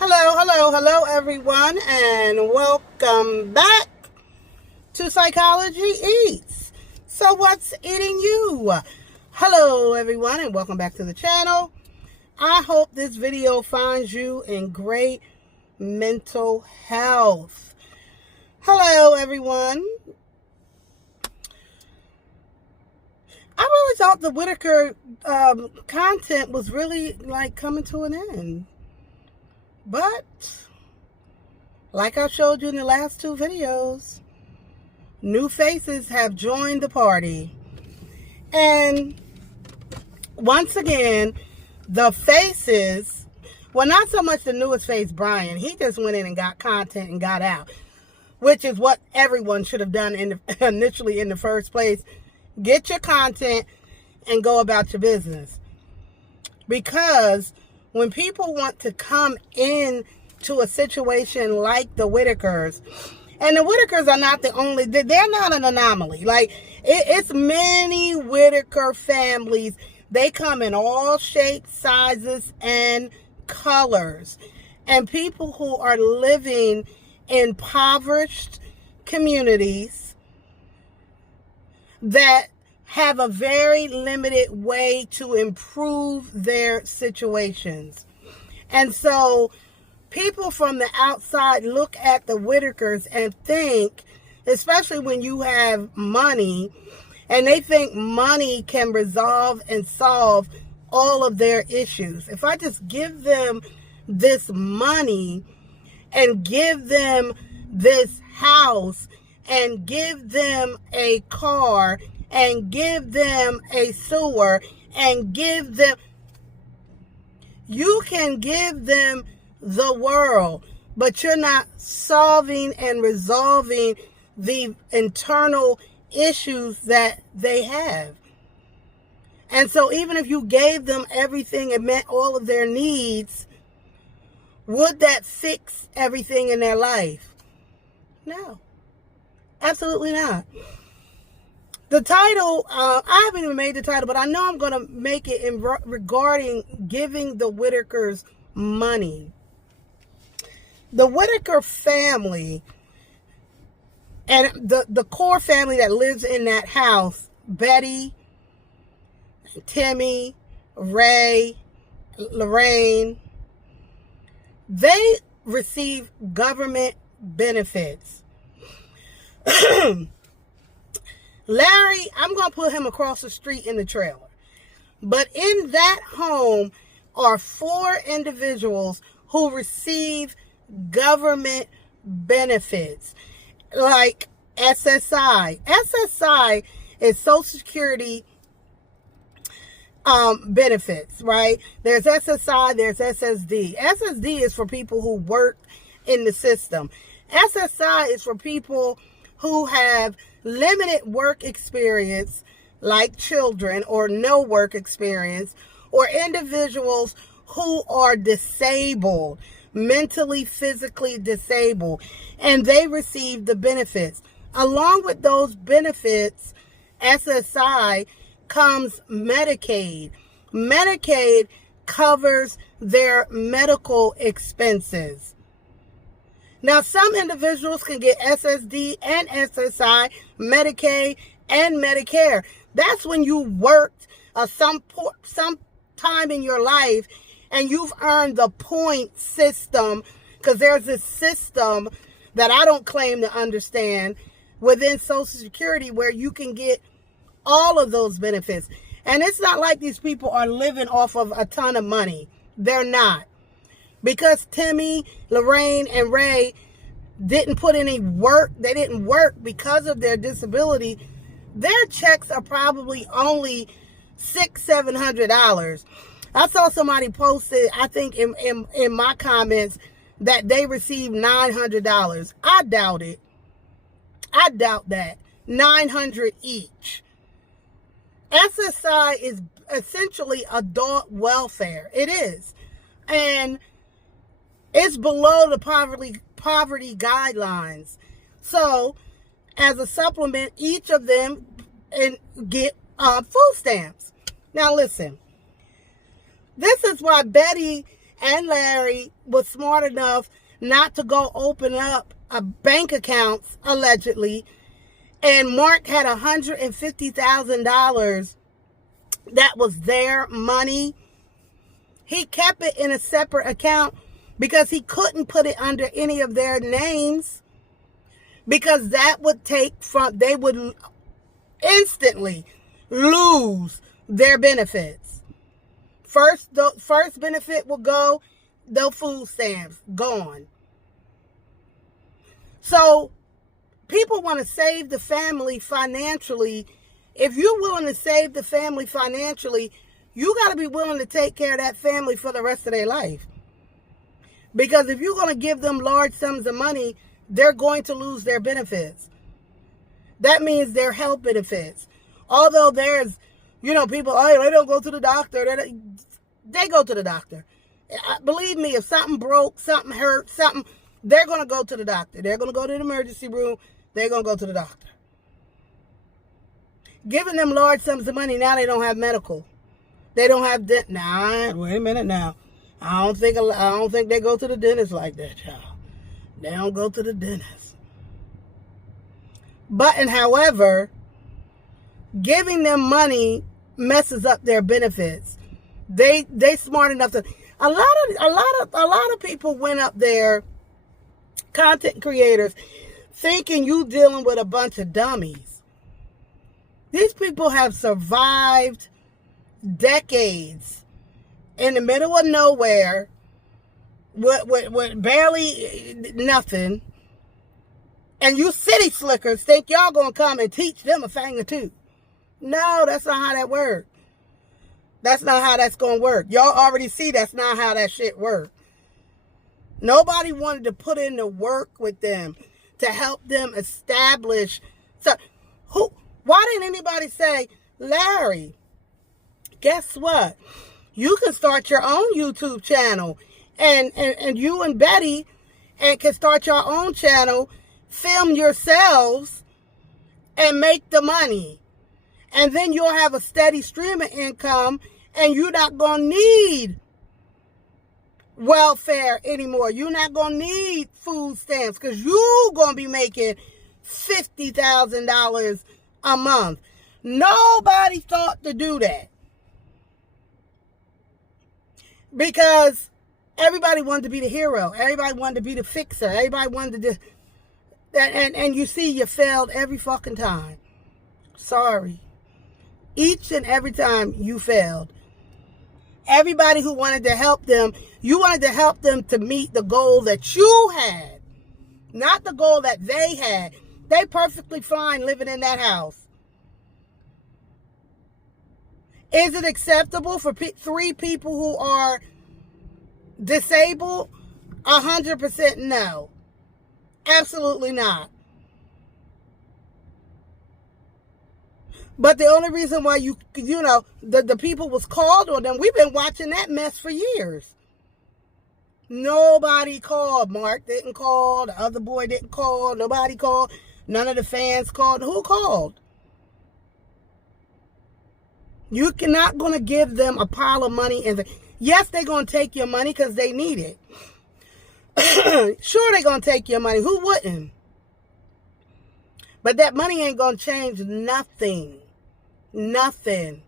Hello, everyone, and welcome back to Psychology Eats. So, what's eating you? Hello, everyone, and welcome back to the channel. I hope this video finds you in great mental health. Hello, everyone. I really thought the Whittaker content was really coming to an end. But, like I showed you in the last two videos, new faces have joined the party. And once again, the faces, well, not so much the newest face, Brian. He just went in and got content and got out, which is what everyone should have done initially in the first place. Get your content and go about your business. Because when people want to come in to a situation like the Whittakers, and the Whittakers are not the only, they're not an anomaly. It's many Whittaker families. They come in all shapes, sizes, and colors. And people who are living in impoverished communities that have a very limited way to improve their situations. And so people from the outside look at the Whittakers and think, especially when you have money, and they think money can resolve and solve all of their issues. If I just give them this money and give them this house and give them a car and give them a sewer and give them, you can give them the world, but you're not solving and resolving the internal issues that they have. And so even if you gave them everything and met all of their needs, would that fix everything in their life? No, absolutely not. The title, I haven't even made the title, but I know I'm going to make it regarding giving the Whittakers money. The Whittaker family and the core family that lives in that house, Betty, Timmy, Ray, Lorraine, they receive government benefits. Larry, I'm going to put him across the street in the trailer. But in that home are 4 individuals who receive government benefits, like SSI. SSI is Social Security benefits, right? There's SSI, there's SSD. SSD is for people who work in the system. SSI is for people who have limited work experience, like children, or no work experience, or individuals who are disabled, mentally, physically disabled, and they receive the benefits. Along with those benefits, SSI comes Medicaid. Medicaid covers their medical expenses. Now, some individuals can get SSD and SSI, Medicaid, and Medicare. That's when you worked some time in your life and you've earned the point system, because there's this system that I don't claim to understand within Social Security where you can get all of those benefits. And it's not like these people are living off of a ton of money. They're not. Because Timmy, Lorraine, and Ray didn't put any work, they didn't work because of their disability, their checks are probably only $600-700. I saw somebody posted, I think in my comments, that they received $900. I doubt it. I doubt that. $900 each. SSI is essentially adult welfare. It is. And it's below the poverty guidelines. So, as a supplement, each of them get food stamps. Now, listen. This is why Betty and Larry was smart enough not to go open up a bank accounts, allegedly, and Mark had $150,000 that was their money. He kept it in a separate account because he couldn't put it under any of their names, because that would they would instantly lose their benefits. The first benefit will go, the food stamps, gone. So people want to save the family financially. If you're willing to save the family financially, you got to be willing to take care of that family for the rest of their life. Because if you're going to give them large sums of money, they're going to lose their benefits. That means their health benefits. Although there's, people, oh, they don't go to the doctor. They go to the doctor. Believe me, if something broke, something hurt, they're going to go to the doctor. They're going to go to the emergency room. They're going to go to the doctor. Giving them large sums of money, now they don't have medical. They don't have wait a minute now. I don't think they go to the dentist like that, child. They don't go to the dentist. However, giving them money messes up their benefits. They smart enough to. A lot of people went up there, content creators, thinking you dealing with a bunch of dummies. These people have survived decades in the middle of nowhere with barely nothing, and you city slickers think y'all gonna come and teach them a thing or two. No, that's not how that works. That's not how that's gonna work. Y'all already see that's not how that shit works. Nobody wanted to put in the work with them to help them establish. Why didn't anybody say, Larry, guess what? You can start your own YouTube channel, and you and Betty can start your own channel, film yourselves, and make the money. And then you'll have a steady stream of income, and you're not going to need welfare anymore. You're not going to need food stamps, because you're going to be making $50,000 a month. Nobody thought to do that, because everybody wanted to be the hero. Everybody wanted to be the fixer. Everybody wanted to and you see, you failed every fucking time. Sorry. Each and every time you failed. Everybody who wanted to help them, you wanted to help them to meet the goal that you had, not the goal that they had. They perfectly fine living in that house. Is it acceptable for 3 people who are disabled? 100% no. Absolutely not. But the only reason why the people was called on them, we've been watching that mess for years. Nobody called. Mark didn't call. The other boy didn't call. Nobody called. None of the fans called. Who called? You're not going to give them a pile of money. Yes, they're going to take your money because they need it. Sure, they're going to take your money. Who wouldn't? But that money ain't going to change nothing. Nothing.